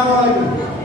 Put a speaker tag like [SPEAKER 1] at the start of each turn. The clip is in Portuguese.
[SPEAKER 1] trabalho.